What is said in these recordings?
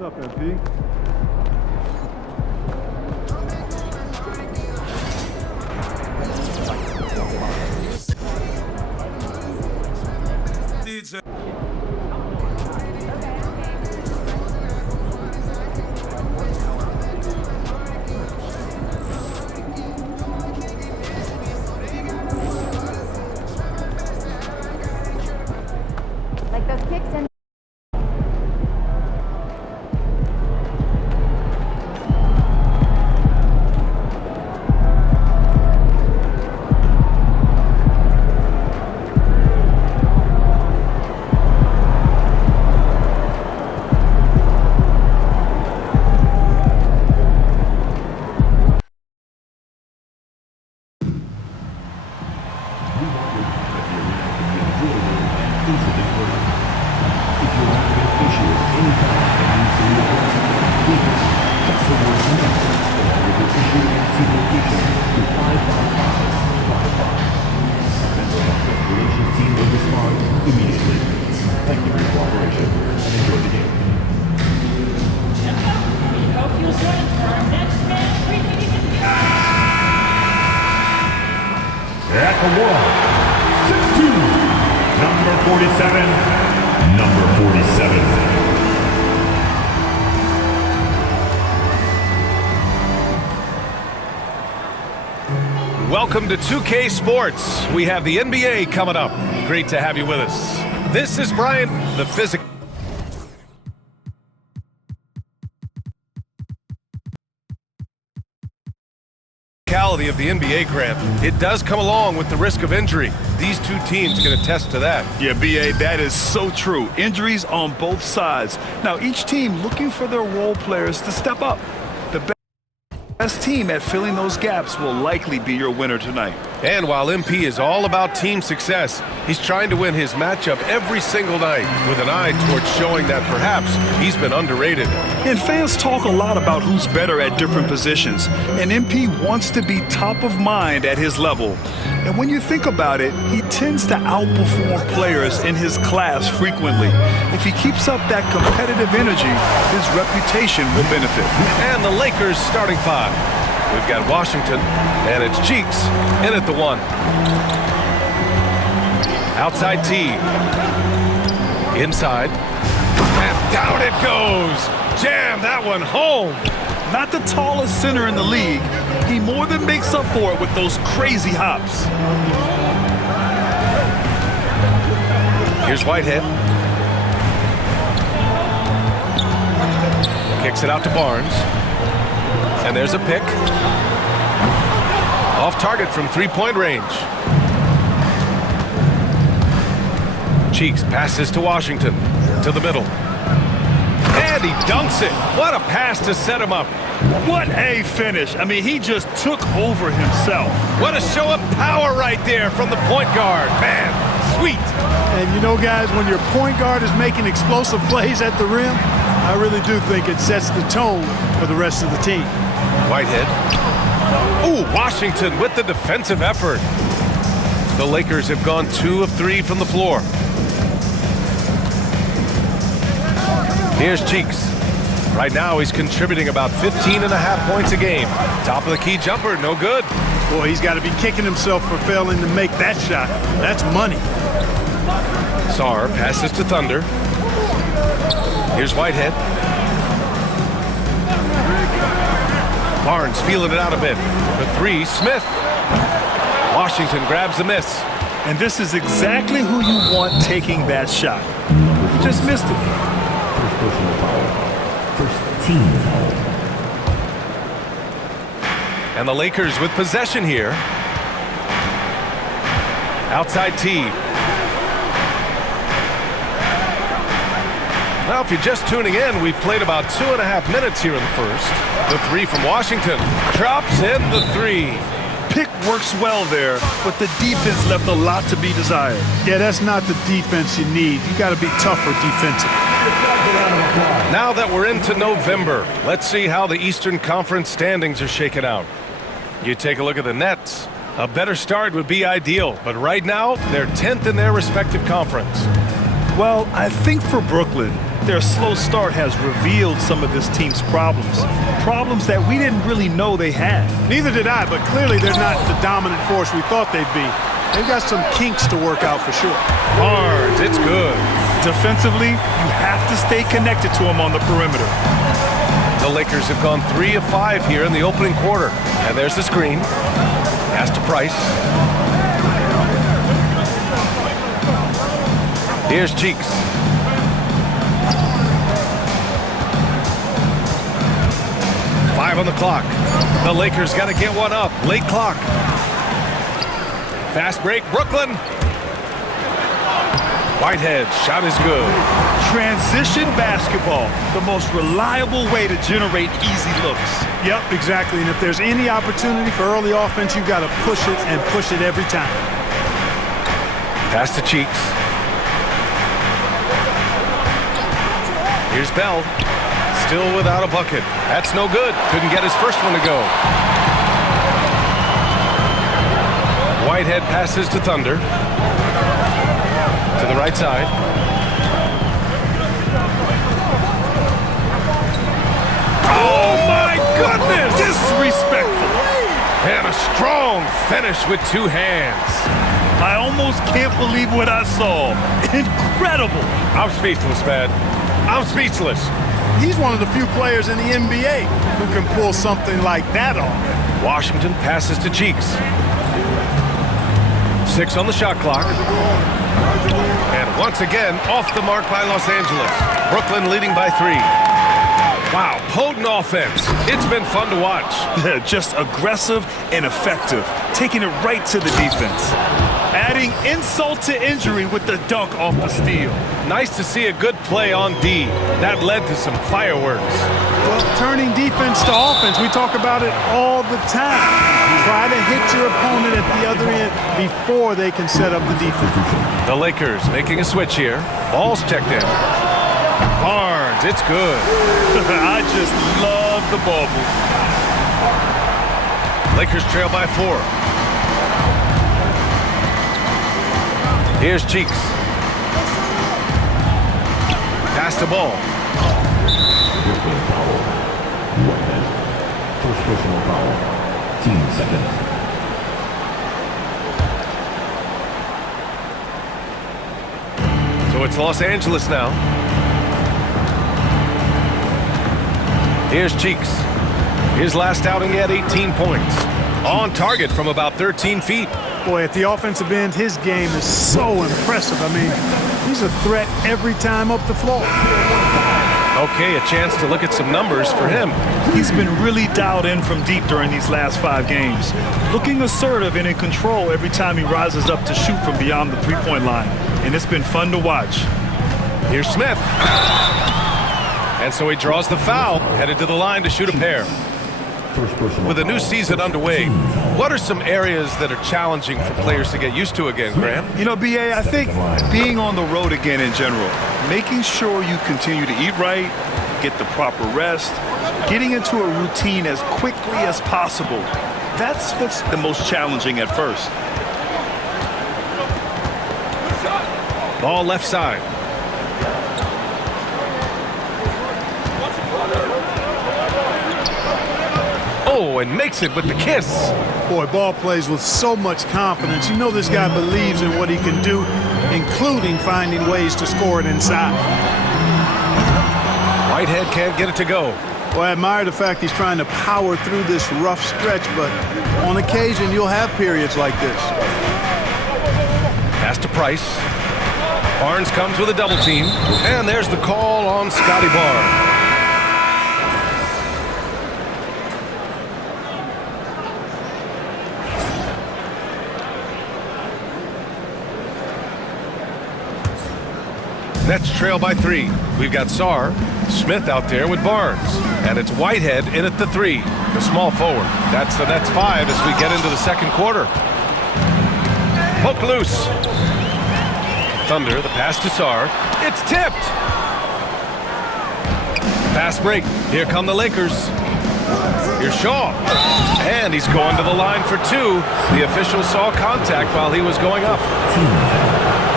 What's up, MP? DJ. Like those kicks in. At the wall, 6'2", number 47, number 47. Welcome to 2K Sports. We have the NBA coming up. Great to have you with us. This is Brian, the physical. Of the NBA, Grant. It does come along with the risk of injury. These two teams can attest to that. Yeah, B.A., that is so true. Injuries on both sides. Now, each team looking for their role players to step up. The best team at filling those gaps will likely be your winner tonight. And while MP is all about team success, he's trying to win his matchup every single night with an eye towards showing that perhaps he's been underrated. And fans talk a lot about who's better at different positions, and MP wants to be top of mind at his level. And when you think about it, he tends to outperform players in his class frequently. If he keeps up that competitive energy, his reputation will benefit. And the Lakers starting five. We've got Washington, and it's Cheeks in at the one. Outside T. Inside. And down it goes. Jam that one home. Not the tallest center in the league, he more than makes up for it with those crazy hops. Here's Whitehead. Kicks it out to Barnes. And there's a pick. Off target from three-point range. Cheeks passes to Washington. To the middle. And he dunks it. What a pass to set him up. What a finish. I mean, he just took over himself. What a show of power right there from the point guard. Man, sweet. And you know, guys, when your point guard is making explosive plays at the rim, I really do think it sets the tone for the rest of the team. Whitehead. Ooh, Washington with the defensive effort. The Lakers have gone 2 of 3 from the floor. Here's Cheeks. Right now he's contributing about 15.5 points a game. Top of the key jumper, no good. Boy, he's got to be kicking himself for failing to make that shot. That's money. Sarr passes to Thunder. Here's Whitehead. Barnes feeling it out a bit. For three, Smith. Washington grabs the miss. And this is exactly who you want taking that shot. He just missed it. First personal foul. First team foul. And the Lakers with possession here. Outside T. Now, if you're just tuning in, we've played about 2.5 minutes here in the first. The three from Washington. Drops in the three. Pick works well there, but the defense left a lot to be desired. Yeah, that's not the defense you need. You got to be tougher defensively. Now that we're into November, let's see how the Eastern Conference standings are shaken out. You take a look at the Nets. A better start would be ideal, but right now, they're 10th in their respective conference. Well, I think for Brooklyn, their slow start has revealed some of this team's problems. Problems that we didn't really know they had. Neither did I, but clearly they're not the dominant force we thought they'd be. They've got some kinks to work out for sure. Barnes, it's good. Defensively, you have to stay connected to them on the perimeter. The Lakers have gone 3 of 5 here in the opening quarter. And there's the screen. Pass to Price. Here's Cheeks. Five on the clock. The Lakers got to get one up. Late clock. Fast break, Brooklyn. Whitehead, shot is good. Transition basketball, the most reliable way to generate easy looks. Yep, exactly. And if there's any opportunity for early offense, you've got to push it and push it every time. Pass to Cheeks. Here's Bell. Still without a bucket. That's no good. Couldn't get his first one to go. Whitehead passes to Thunder. To the right side. Oh my goodness! Disrespectful. And a strong finish with 2 hands. I almost can't believe what I saw. Incredible. I'm speechless, man. I'm speechless. He's one of the few players in the NBA who can pull something like that off. Washington passes to Cheeks. 6 on the shot clock. And once again, off the mark by Los Angeles. Brooklyn leading by 3. Wow, potent offense. It's been fun to watch. Just aggressive and effective, taking it right to the defense. Adding insult to injury with the dunk off the steal. Nice to see a good play on D. That led to some fireworks. Well, turning defense to offense, we talk about it all the time. Try to hit your opponent at the other end before they can set up the defense. The Lakers making a switch here. Ball's checked in. Barnes, it's good. I just love the ball movement. Lakers trail by 4. Here's Cheeks. Pass the ball. Brooklyn foul. Whitehead. First personal foul. 15 seconds. So it's Los Angeles now. Here's Cheeks. His last outing, he had 18 points. On target from about 13 feet. Boy, at the offensive end, his game is so impressive. I mean, he's a threat every time up the floor. Okay, a chance to look at some numbers for him. He's been really dialed in from deep during these last 5 games. Looking assertive and in control every time he rises up to shoot from beyond the three-point line. And it's been fun to watch. Here's Smith. And so he draws the foul, headed to the line to shoot a pair. First personal With a new foul. season underway, what are some areas that are challenging for players to get used to again, Graham? You know, B.A., I think being on the road again in general, making sure you continue to eat right, get the proper rest, getting into a routine as quickly as possible. That's what's the most challenging at first. Ball left side. Oh, and makes it with the kiss. Boy, Ball plays with so much confidence. You know this guy believes in what he can do, including finding ways to score it inside. Whitehead can't get it to go. Well, I admire the fact he's trying to power through this rough stretch, but on occasion you'll have periods like this. Pass to Price. Barnes comes with a double team. And there's the call on Scotty Barnes. Nets trail by 3. We've got Sarr, Smith out there with Barnes. And it's Whitehead in at the 3, the small forward. That's the Nets 5 as we get into the second quarter. Poke loose. Thunder, the pass to Sarr. It's tipped. Fast break. Here come the Lakers. Here's Shaw. And he's going to the line for 2. The official saw contact while he was going up.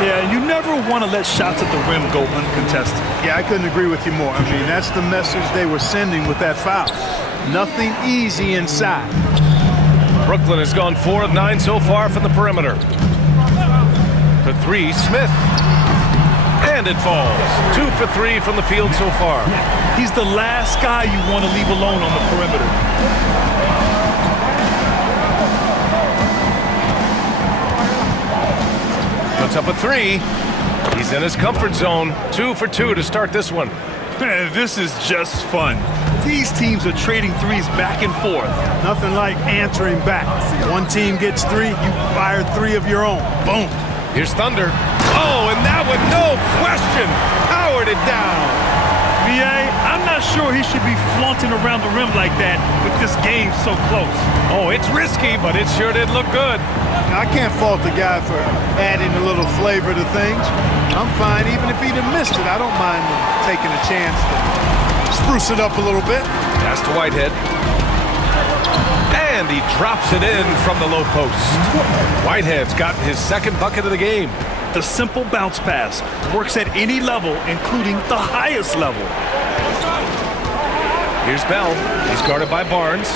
Yeah, you never want to let shots at the rim go uncontested. Yeah, I couldn't agree with you more. I mean, that's the message they were sending with that foul. Nothing easy inside. Brooklyn has gone 4 of 9 so far from the perimeter. For 3, Smith. And it falls. 2 for 3 from the field so far. He's the last guy you want to leave alone on the perimeter. Puts up a 3. He's in his comfort zone. 2 for 2 to start this one. Man, this is just fun. These teams are trading threes back and forth. Nothing like answering back. One team gets 3, you fire 3 of your own. Boom. Here's Thunder. Oh, and that one, no question, powered it down. B.A., I'm not sure he should be flaunting around the rim like that with this game so close. Oh, it's risky, but it sure did look good. I can't fault the guy for adding a little flavor to things. I'm fine, even if he'd have missed it. I don't mind him taking a chance to spruce it up a little bit. Pass to Whitehead. And he drops it in from the low post. Whitehead's gotten his second bucket of the game. The simple bounce pass works at any level, including the highest level. Here's Bell. He's guarded by Barnes.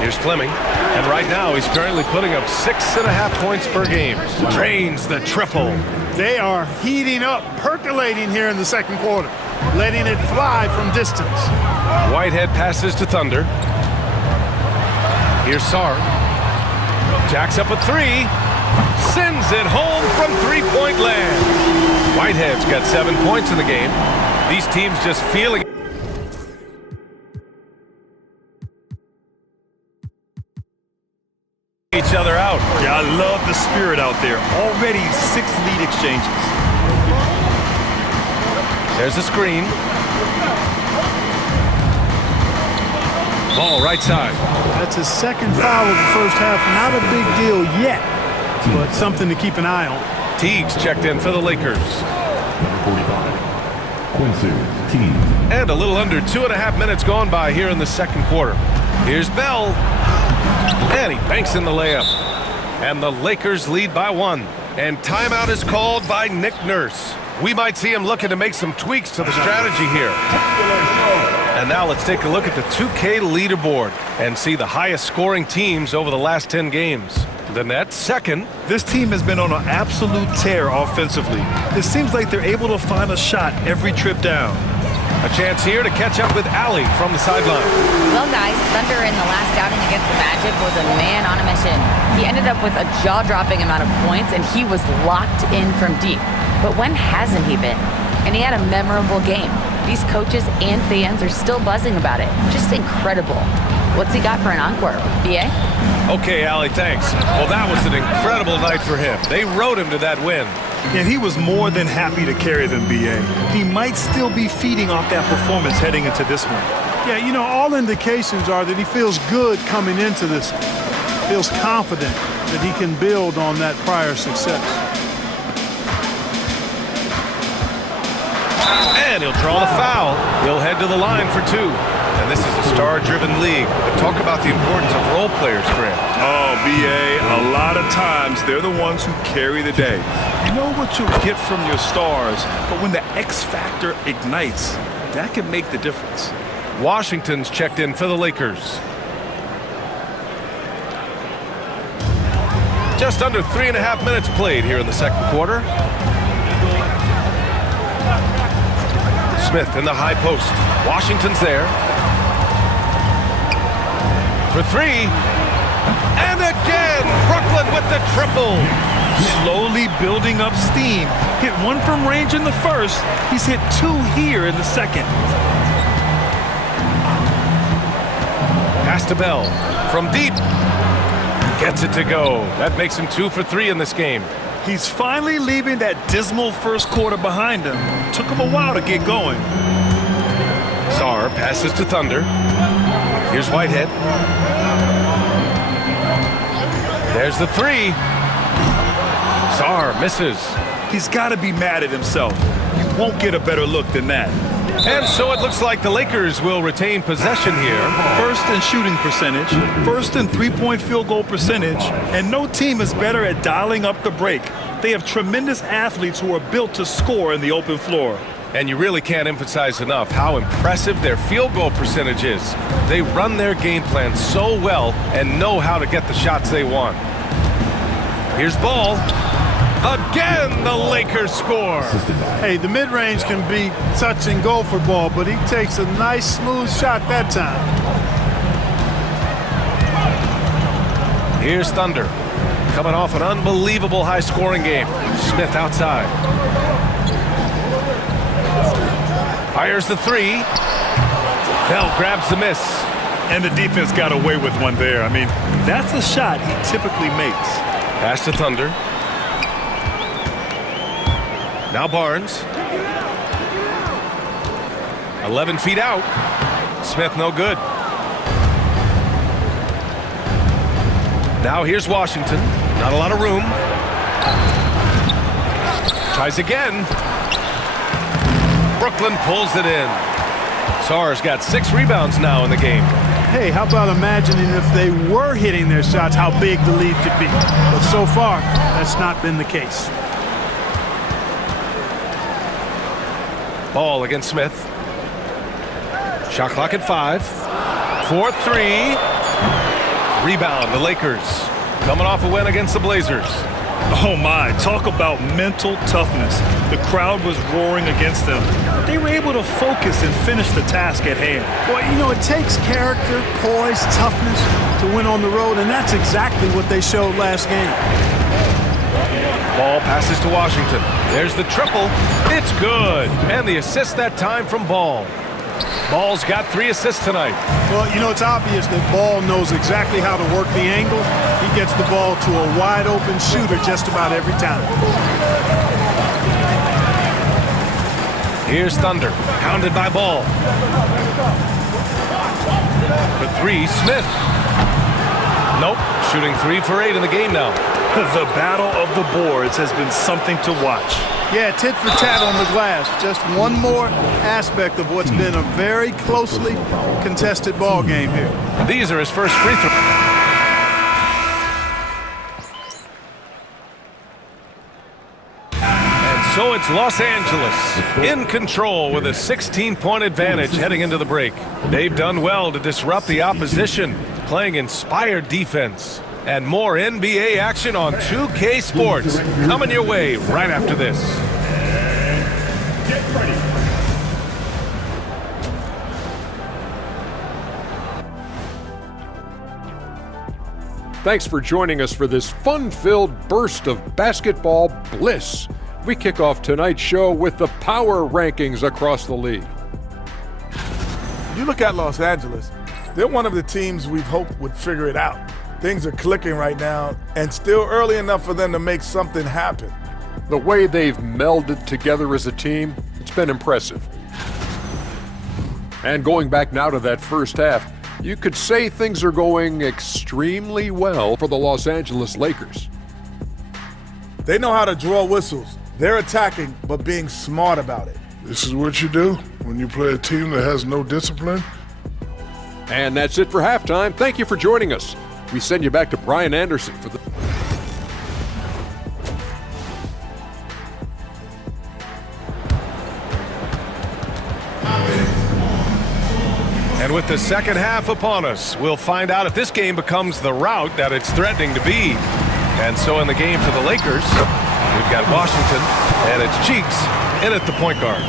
Here's Fleming. And right now, he's currently putting up 6.5 points per game. Drains the triple. They are heating up, percolating here in the second quarter, letting it fly from distance. Whitehead passes to Thunder. Here's Sarr. Jacks up a 3. Sends it home from three-point land. Whitehead's got 7 points in the game. These teams just feeling each other out. Yeah, I love the spirit out there. Already 6 lead exchanges. There's a screen. Ball right side. That's his second foul of the first half. Not a big deal yet, but something to keep an eye on. Teague's checked in for the Lakers. Number 45, Quincy Teague. And a little under 2.5 minutes gone by here in the second quarter. Here's Bell. And he banks in the layup. And the Lakers lead by 1. And timeout is called by Nick Nurse. We might see him looking to make some tweaks to the strategy here. And now let's take a look at the 2K leaderboard and see the highest scoring teams over the last 10 games. The Nets second. This team has been on an absolute tear offensively. It seems like they're able to find a shot every trip down. A chance here to catch up with Allie from the sideline. Well, guys, Thunder in the last outing against the Magic was a man on a mission. He ended up with a jaw-dropping amount of points, and he was locked in from deep. But when hasn't he been? And he had a memorable game. These coaches and fans are still buzzing about it. Just incredible. What's he got for an encore? B.A.? Okay, Allie, thanks. Well, that was an incredible night for him. They rode him to that win. And he was more than happy to carry them, B.A. He might still be feeding off that performance heading into this one. Yeah, you know, all indications are that he feels good coming into this one. Feels confident that he can build on that prior success. And he'll draw the foul. He'll head to the line for 2. And this is a star-driven league. But talk about the importance of role players, Fred. Oh, B.A., a lot of times they're the ones who carry the day. You know what you'll get from your stars, but when the X factor ignites, that can make the difference. Washington's checked in for the Lakers. Just under 3.5 minutes played here in the second quarter. Smith in the high post. Washington's there. For 3. And again, Brooklyn with the triple. Slowly building up steam. Hit 1 from range in the first. He's hit 2 here in the second. Pass to Bell. From deep. Gets it to go. That makes him 2 for 3 in this game. He's finally leaving that dismal first quarter behind him. Took him a while to get going. Sarr passes to Thunder. Here's Whitehead. There's the 3. Sarr misses. He's got to be mad at himself. You won't get a better look than that. And so it looks like the Lakers will retain possession here. First in shooting percentage, first in three-point field goal percentage, and no team is better at dialing up the break. They have tremendous athletes who are built to score in the open floor. And you really can't emphasize enough how impressive their field goal percentage is. They run their game plan so well and know how to get the shots they want. Here's Ball. Again, the Lakers score. Hey, the mid-range can be touch and go for Ball, but he takes a nice, smooth shot that time. Here's Thunder. Coming off an unbelievable high-scoring game. Smith outside. Fires the three. Bell grabs the miss. And the defense got away with one there. I mean, that's a shot he typically makes. Pass to Thunder. Now Barnes. 11 feet out. Smith no good. Now here's Washington. Not a lot of room. Tries again. Brooklyn pulls it in. Sarr's got 6 rebounds now in the game. Hey, how about imagining if they were hitting their shots, how big the lead could be. But so far, that's not been the case. Ball against Smith. Shot clock at 5. 4-3. Rebound, the Lakers. Coming off a win against the Blazers. Oh my, talk about mental toughness. The crowd was roaring against them. But they were able to focus and finish the task at hand. Well, you know, it takes character, poise, toughness to win on the road, and that's exactly what they showed last game. Ball passes to Washington. There's the triple. It's good. And the assist that time from Ball. Ball's got 3 assists tonight. Well, you know, it's obvious that Ball knows exactly how to work the angle. He gets the ball to a wide-open shooter just about every time. Here's Thunder. Hounded by Ball. For 3, Smith. Nope. Shooting 3 for 8 in the game now. The battle of the boards has been something to watch. Yeah, tit for tat on the glass. Just one more aspect of what's been a very closely contested ball game here. These are his first free throw. And so it's Los Angeles in control with a 16-point advantage heading into the break. They've done well to disrupt the opposition, playing inspired defense. And more NBA action on 2K Sports coming your way right after this. Get ready. Thanks for joining us for this fun-filled burst of basketball bliss. We kick off tonight's show with the power rankings across the league. You look at Los Angeles, they're one of the teams we've hoped would figure it out. Things are clicking right now, and still early enough for them to make something happen. The way they've melded together as a team, it's been impressive. And going back now to that first half, you could say things are going extremely well for the Los Angeles Lakers. They know how to draw whistles. They're attacking, but being smart about it. This is what you do when you play a team that has no discipline. And that's it for halftime. Thank you for joining us. We send you back to Brian Anderson for the... And with the second half upon us, we'll find out if this game becomes the rout that it's threatening to be. And so in the game for the Lakers, we've got Washington, and it's Cheeks in at the point guard.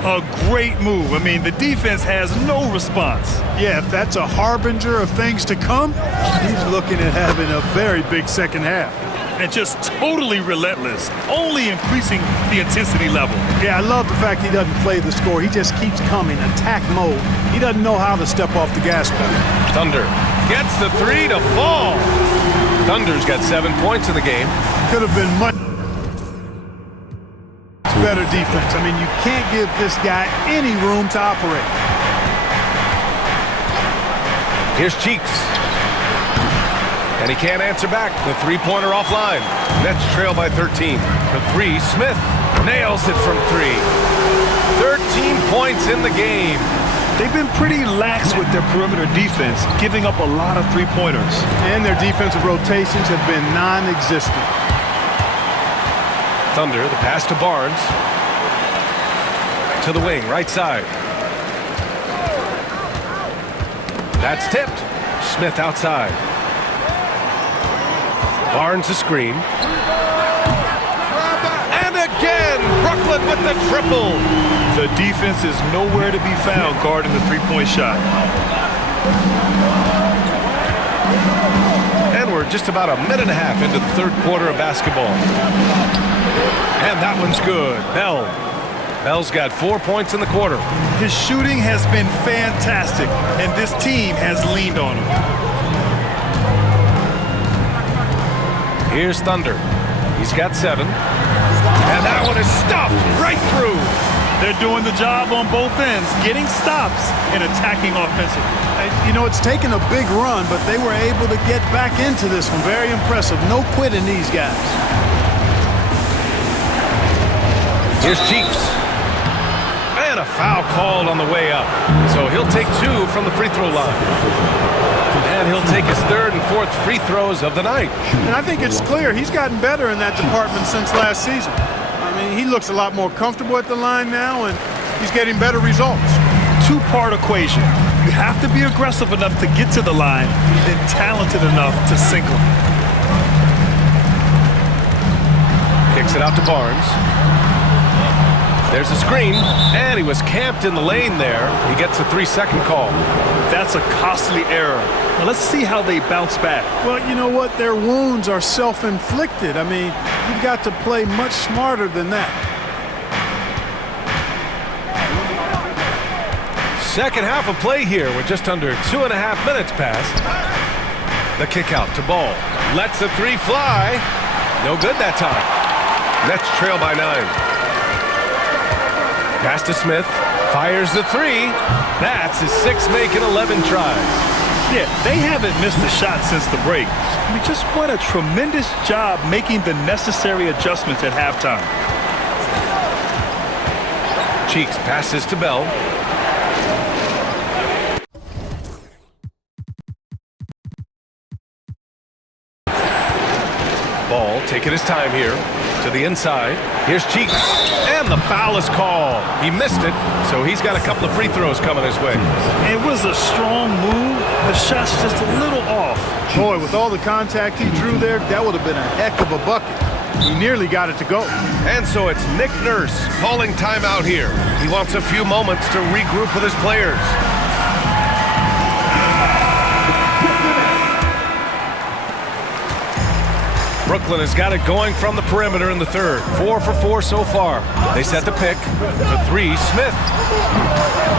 A great move. I mean, the defense has no response. Yeah, if that's a harbinger of things to come, he's looking at having a very big second half. And just totally relentless, only increasing the intensity level. Yeah, I love the fact he doesn't play the score. He just keeps coming, attack mode. He doesn't know how to step off the gas pedal. Thunder gets the 3 to fall. Thunder's got 7 points in the game. Could have been much better defense. I mean, you can't give this guy any room to operate. Here's Cheeks. And he can't answer back. The three-pointer offline. Nets trail by 13. For 3, Smith nails it from 3. 13 points in the game. They've been pretty lax with their perimeter defense, giving up a lot of three-pointers. And their defensive rotations have been non-existent. Thunder, the pass to Barnes. To the wing, right side. That's tipped. Smith outside. Barnes a screen. And again, Brooklyn with the triple. The defense is nowhere to be found guarding the three-point shot. And we're just about a minute and a half into the third quarter of basketball. And that one's good. Bell's got 4 points in the quarter. His shooting has been fantastic, and this team has leaned on him. Here's Thunder. He's got 7. And that one is stuffed right through. They're doing the job on both ends, getting stops and attacking offensively. You know, it's taken a big run, but they were able to get back into this one. Very impressive. No quitting these guys. Here's Cheeks. And a foul called on the way up. So he'll take 2 from the free throw line. And he'll take his 3rd and 4th free throws of the night. And I think it's clear he's gotten better in that department since last season. I mean, he looks a lot more comfortable at the line now, and he's getting better results. Two-part equation. You have to be aggressive enough to get to the line, then talented enough to sink them. Kicks it out to Barnes. There's a screen, and he was camped in the lane there. He gets a 3-second call. That's a costly error. Now let's see how they bounce back. Well, you know what? Their wounds are self-inflicted. I mean, you've got to play much smarter than that. Second half of play here with just under 2.5 minutes passed. The kick out to Ball. Lets the 3 fly. No good that time. Nets trail by 9. Pass to Smith, fires the 3. That's his 6th make in 11 tries. Yeah, they haven't missed a shot since the break. I mean, just what a tremendous job making the necessary adjustments at halftime. Cheeks passes to Bell. Ball taking his time here to the inside. Here's Cheeks, and the foul is called. He missed it, so he's got a couple of free throws coming his way. It was a strong move. The shot's just a little off. Boy, with all the contact he drew there, that would have been a heck of a bucket. He nearly got it to go. And so it's Nick Nurse calling timeout here. He wants a few moments to regroup with his players. Brooklyn has got it going from the perimeter in the third. 4 for 4 so far. They set the pick. The 3, Smith.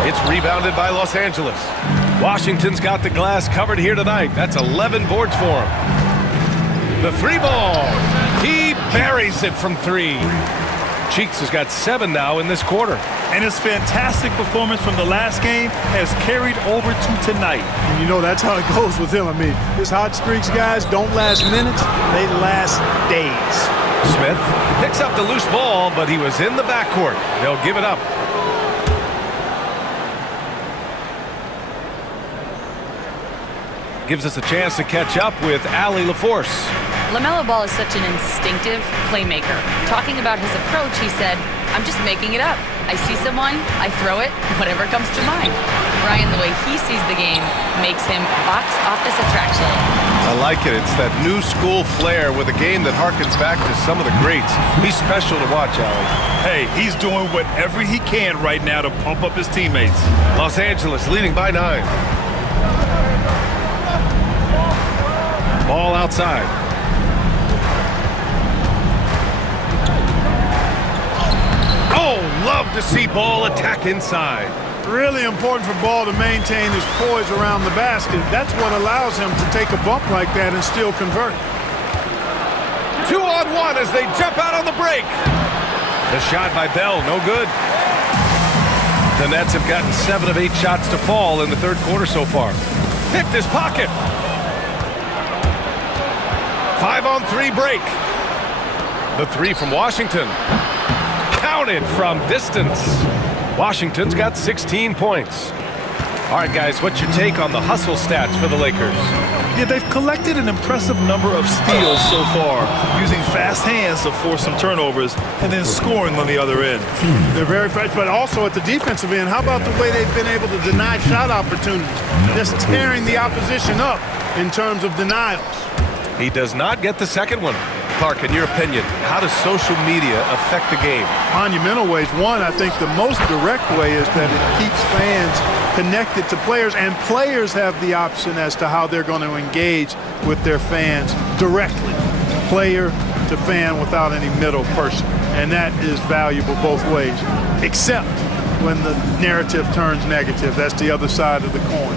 It's rebounded by Los Angeles. Washington's got the glass covered here tonight. That's 11 boards for him. The 3 ball. He buries it from 3. Cheeks has got 7 now in this quarter. And his fantastic performance from the last game has carried over to tonight. And you know, that's how it goes with him. I mean, his hot streaks, guys, don't last minutes. They last days. Smith picks up the loose ball, but he was in the backcourt. They'll give it up. Gives us a chance to catch up with Allie LaForce. LaMelo Ball is such an instinctive playmaker. Talking about his approach, he said, "I'm just making it up. I see someone, I throw it, whatever comes to mind." Ryan, the way he sees the game makes him box office attraction. I like it. It's that new school flair with a game that harkens back to some of the greats. He's special to watch, Allie. Hey, he's doing whatever he can right now to pump up his teammates. Los Angeles leading by 9. Ball outside. Oh, love to see Ball attack inside. Really important for Ball to maintain his poise around the basket. That's what allows him to take a bump like that and still convert. 2-on-1 as they jump out on the break. The shot by Bell, no good. The Nets have gotten 7 of 8 shots to fall in the third quarter so far. Picked his pocket. 5-on-3 break. The 3 from Washington. Counted from distance. Washington's got 16 points. All right, guys, what's your take on the hustle stats for the Lakers? Yeah, they've collected an impressive number of steals so far, using fast hands to force some turnovers and then scoring on the other end. They're very fast, but also at the defensive end, how about the way they've been able to deny shot opportunities? Just tearing the opposition up in terms of denials. He does not get the second one. Clark, in your opinion, how does social media affect the game? Monumental ways. One, I think the most direct way is that it keeps fans connected to players, and players have the option as to how they're going to engage with their fans directly, player to fan, without any middle person. And that is valuable both ways, except when the narrative turns negative. That's the other side of the coin.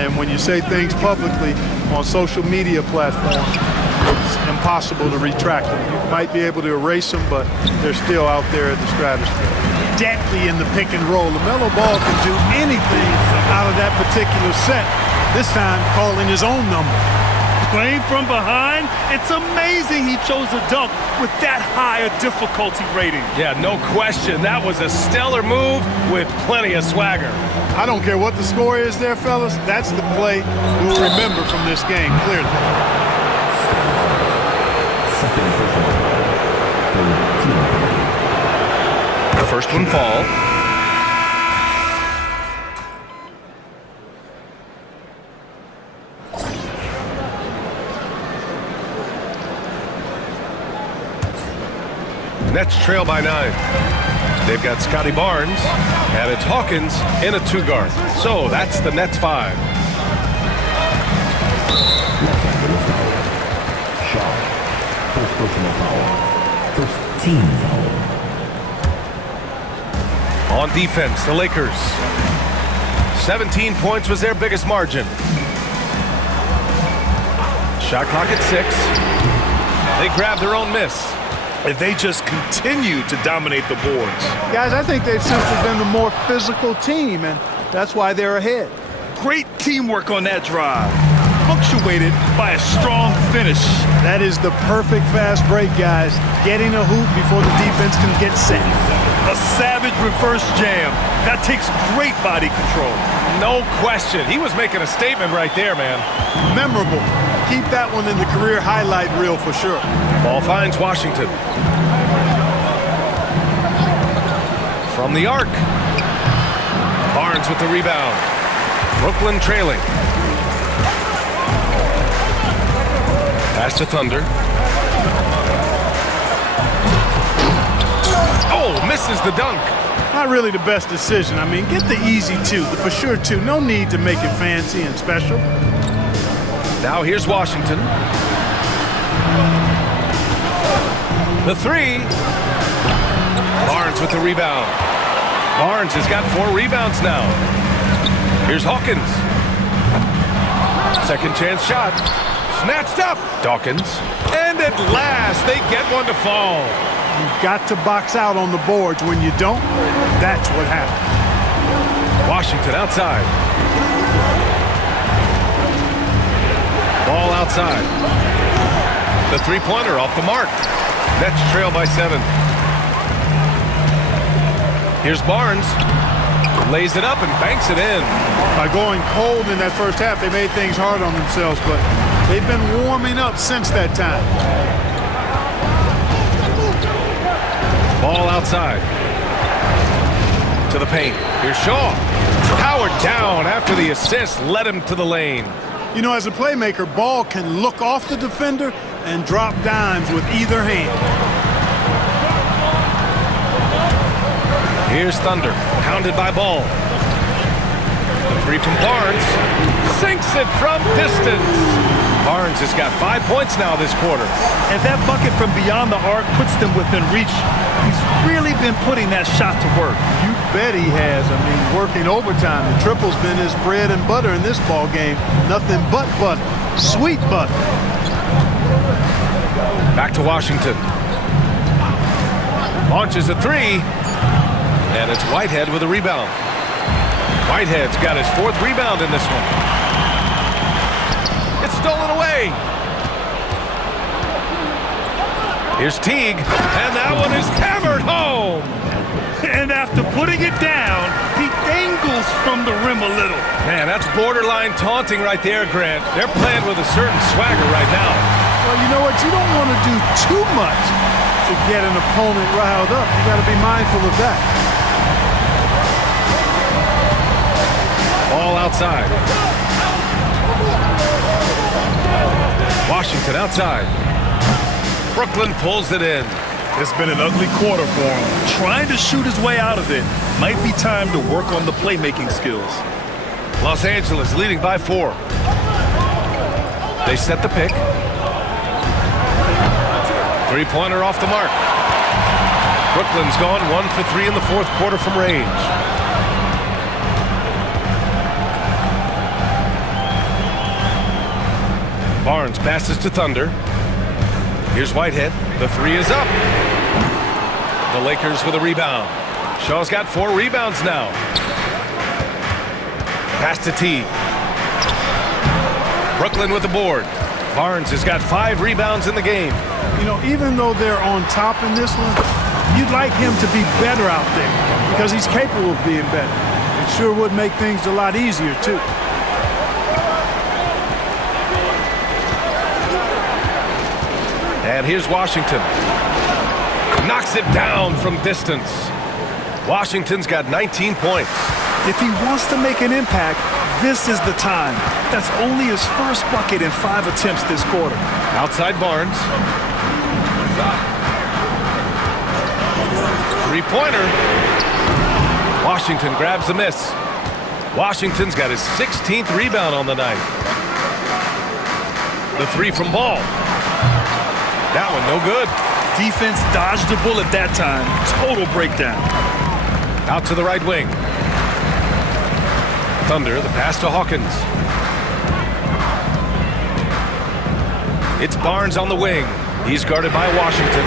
And when you say things publicly on social media platforms, it's impossible to retract them. You might be able to erase them, but they're still out there in the stratosphere. Deadly in the pick and roll. LaMelo Ball can do anything out of that particular set. This time calling his own number. Playing from behind, it's amazing he chose a dunk with that high a difficulty rating. Yeah, no question. That was a stellar move with plenty of swagger. I don't care what the score is there, fellas. That's the play we'll remember from this game, clearly. The first one fall. Nets trail by 9. They've got Scotty Barnes, and it's Hawkins in a 2-guard. So that's the Nets 5. Shaw. First personal foul. First team foul. On defense, the Lakers. 17 points was their biggest margin. Shot clock at 6. They grab their own miss. And they just continue to dominate the boards. Guys, I think they've simply been the more physical team, and that's why they're ahead. Great teamwork on that drive, punctuated by a strong finish. That is the perfect fast break, guys. Getting a hoop before the defense can get set. A savage reverse jam. That takes great body control. No question. He was making a statement right there, man. Memorable. Keep that one in the career highlight reel for sure. Ball finds Washington. From the arc. Barnes with the rebound. Brooklyn trailing. Pass to Thunder. Oh, misses the dunk. Not really the best decision. I mean, get the easy 2, the for sure 2. No need to make it fancy and special. Now here's Washington. The 3. Barnes with the rebound. Barnes has got 4 rebounds now. Here's Hawkins. Second chance shot. Snatched up. Dawkins. And at last, they get one to fall. You've got to box out on the boards. When you don't, that's what happens. Washington outside. Ball outside. The three-pointer off the mark. Nets trail by 7. Here's Barnes. Lays it up and banks it in. By going cold in that first half, they made things hard on themselves, but they've been warming up since that time. Ball outside. To the paint. Here's Shaw. Powered down after the assist led him to the lane. You know, as a playmaker, Ball can look off the defender and drop dimes with either hand. Here's Thunder, pounded by Ball. The 3 from Barnes, sinks it from distance. Barnes has got 5 points now this quarter. And that bucket from beyond the arc puts them within reach. He's really been putting that shot to work. You bet he has. I mean, working overtime. The triple's been his bread and butter in this ball game. Nothing but butter. Sweet butter. Back to Washington. Launches a 3. And it's Whitehead with a rebound. Whitehead's got his 4th rebound in this one. It's stolen away. Here's Teague, and that one is hammered home. And that after putting it down, he dangles from the rim a little. Man, that's borderline taunting right there, Grant. They're playing with a certain swagger right now. Well, you know what? You don't want to do too much to get an opponent riled up. You got to be mindful of that. Ball outside. Washington outside. Brooklyn pulls it in. It's been an ugly quarter for him. Trying to shoot his way out of it. Might be time to work on the playmaking skills. Los Angeles leading by 4. They set the pick. Three-pointer off the mark. Brooklyn's gone 1 for 3 in the fourth quarter from range. Barnes passes to Thunder. Here's Whitehead. The 3 is up. The Lakers with a rebound. Shaw's got 4 rebounds now. Pass to T. Brooklyn with the board. Barnes has got 5 rebounds in the game. You know, even though they're on top in this one, you'd like him to be better out there because he's capable of being better. It sure would make things a lot easier, too. And here's Washington. Knocks it down from distance. Washington's got 19 points. If he wants to make an impact, this is the time. That's only his first bucket in 5 attempts this quarter. Outside Barnes. Three-pointer. Washington grabs the miss. Washington's got his 16th rebound on the night. The 3 from Ball. That one no good. Defense dodged the bullet that time. Total breakdown. Out to the right wing. Thunder, the pass to Hawkins. It's Barnes on the wing. He's guarded by Washington.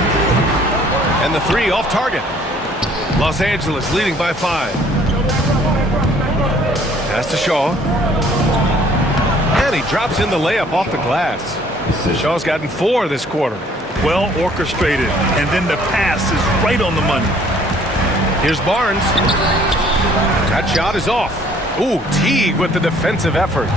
And the 3 off target. Los Angeles leading by 5. Pass to Shaw. And he drops in the layup off the glass. Shaw's gotten 4 this quarter. Well orchestrated. And then the pass is right on the money. Here's Barnes. That shot is off. Ooh, Teague with the defensive effort.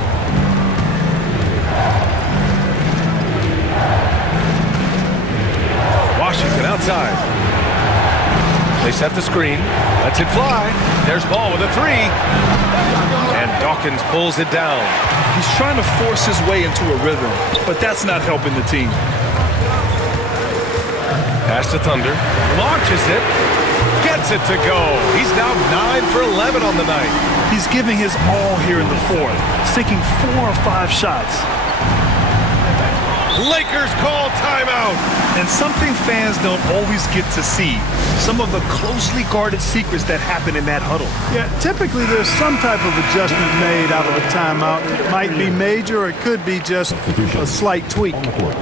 Washington outside. They set the screen. Lets it fly. There's Ball with a 3. And Dawkins pulls it down. He's trying to force his way into a rhythm, but that's not helping the team. Pass to Thunder. Launches it. Gets it to go. He's now 9 for 11 on the night. He's giving his all here in the fourth, sinking 4 or 5 shots. Lakers call timeout. And something fans don't always get to see, some of the closely guarded secrets that happen in that huddle. Yeah, typically there's some type of adjustment made out of a timeout. It might be major or it could be just a slight tweak.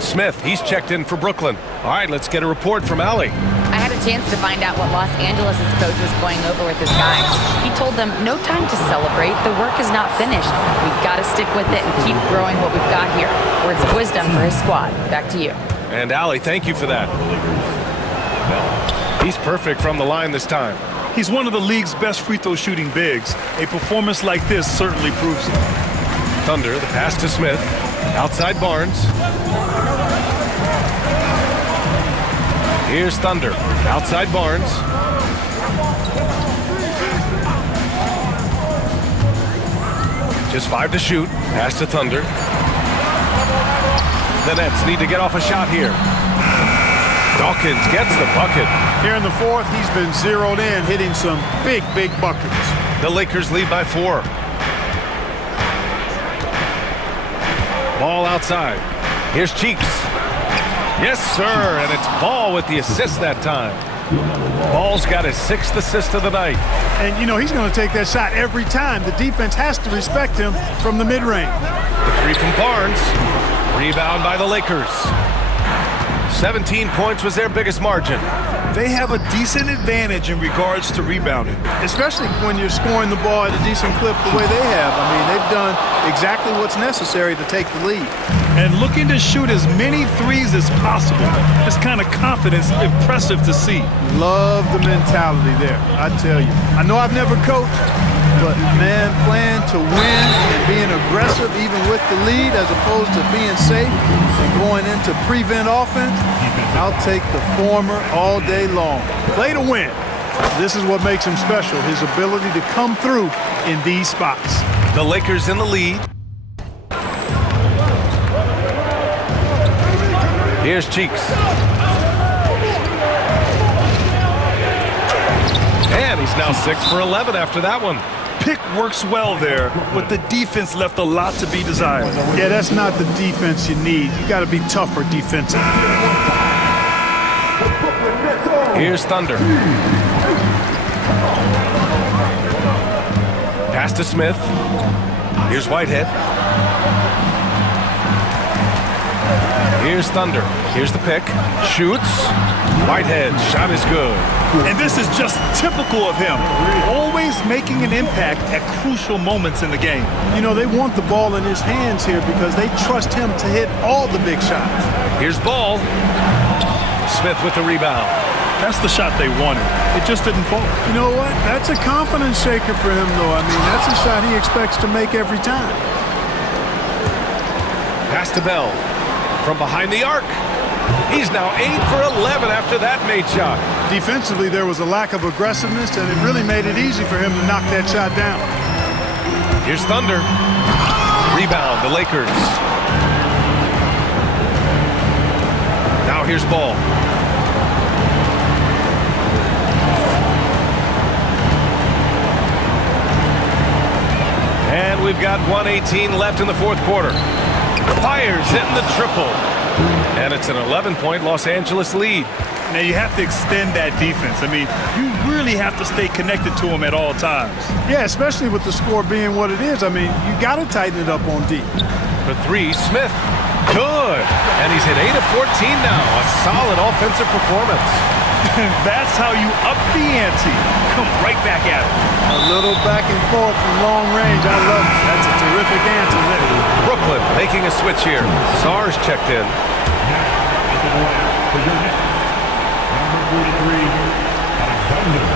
Smith, he's checked in for Brooklyn. All right, let's get a report from Allie. I had a chance to find out what Los Angeles' coach was going over with his guys. He told them, no time to celebrate. The work is not finished. We've got to stick with it and keep growing what we've got here. Words of wisdom for his squad. Back to you. And Allie, thank you for that. He's perfect from the line this time. He's one of the league's best free throw shooting bigs. A performance like this certainly proves it. Thunder, the pass to Smith. Outside Barnes. Here's Thunder. Outside Barnes. Just 5 to shoot. Pass to Thunder. The Nets need to get off a shot here. Dawkins gets the bucket. Here in the fourth, he's been zeroed in, hitting some big buckets. The Lakers lead by 4. Ball outside. Here's Cheeks. Yes, sir, and it's Ball with the assist that time. Ball's got his 6th assist of the night. And, you know, he's going to take that shot every time. The defense has to respect him from the mid-range. The 3 from Barnes. Rebound by the Lakers. 17 points was their biggest margin. They have a decent advantage in regards to rebounding. Especially when you're scoring the ball at a decent clip the way they have. I mean, they've done exactly what's necessary to take the lead. And looking to shoot as many threes as possible. This kind of confidence, impressive to see. Love the mentality there, I tell you. I know I've never coached, but man, playing to win and being aggressive even with the lead as opposed to being safe and going into prevent offense, I'll take the former all day long. Play to win. This is what makes him special, his ability to come through in these spots. The Lakers in the lead. Here's Cheeks. And he's now 6 for 11 after that one. Pick works well there, but the defense left a lot to be desired. Yeah, that's not the defense you need. You got to be tougher defensively. Here's Thunder. Pass to Smith. Here's Whitehead. Here's Thunder. Here's the pick. Shoots. Whitehead. Shot is good. And this is just typical of him. Always making an impact at crucial moments in the game. You know, they want the ball in his hands here because they trust him to hit all the big shots. Here's Ball. Smith with the rebound. That's the shot they wanted. It just didn't fall. You know what? That's a confidence shaker for him, though. I mean, that's a shot he expects to make every time. Pass to Bell. From behind the arc. He's now 8 for 11 after that made shot. Defensively, there was a lack of aggressiveness, and it really made it easy for him to knock that shot down. Here's Thunder. Rebound, the Lakers. Now here's Ball. And we've got 1:18 left in the fourth quarter. Fires hitting the triple. And it's an 11-point Los Angeles lead. Now you have to extend that defense. I mean, you really have to stay connected to him at all times. Yeah, especially with the score being what it is. I mean, you got to tighten it up on D. For three, Smith. Good. And he's hit 8 of 14 now. A solid offensive performance. That's how you up the ante. Come right back at it. A little back and forth from long range. I love it. That's a terrific answer there. Brooklyn making a switch here. Sarge checked in. For your next, number 43, Alexander.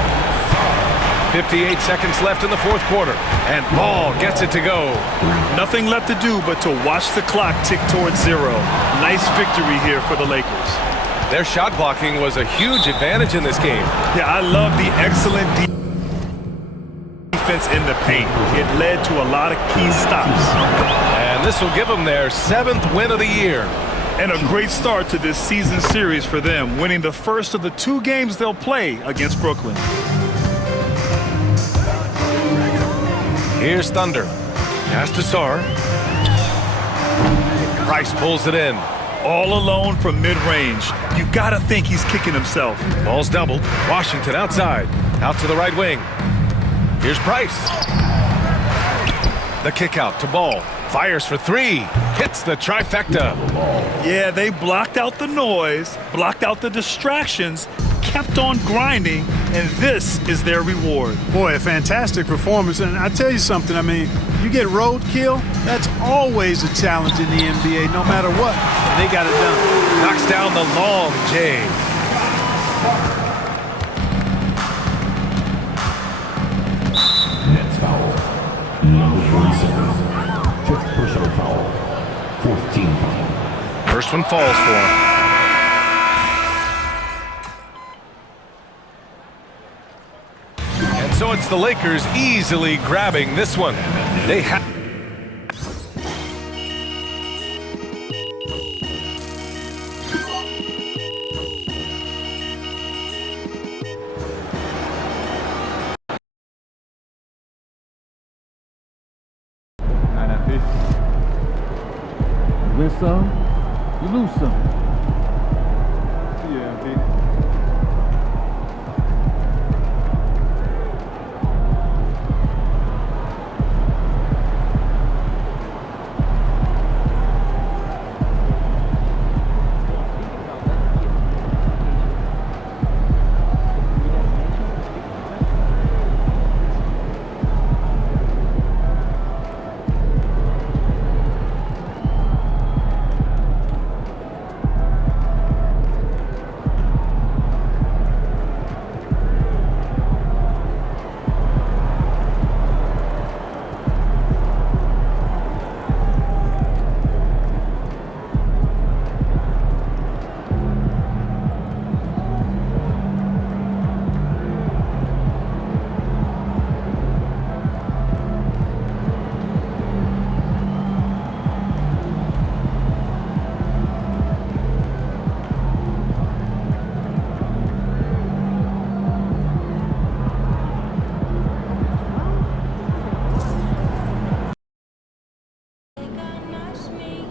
58 seconds left in the fourth quarter. And Ball gets it to go. Nothing left to do but to watch the clock tick towards 0. Nice victory here for the Lakers. Their shot blocking was a huge advantage in this game. Yeah, I love the excellent defense in the paint. It led to a lot of key stops. And this will give them their 7th win of the year. And a great start to this season series for them, winning the first of the 2 games they'll play against Brooklyn. Here's Thunder. Pass to Sarr. Price pulls it in. All alone from mid-range. You gotta think he's kicking himself. Ball's doubled. Washington outside. Out to the right wing. Here's Price. The kick out to Ball. Fires for 3. Hits the trifecta. Yeah, they blocked out the noise, blocked out the distractions, kept on grinding, and this is their reward. Boy, a fantastic performance. And I tell you something, I mean, you get roadkill, that's always a challenge in the NBA, no matter what. And they got it done. Knocks down the long J. Next foul, number 47. 5th personal foul. 14 foul. First one falls for him. And so it's the Lakers easily grabbing this one. They have. You win some, you lose some. Yeah, baby.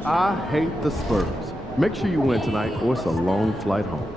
I hate the Spurs. Make sure you win tonight or it's a long flight home.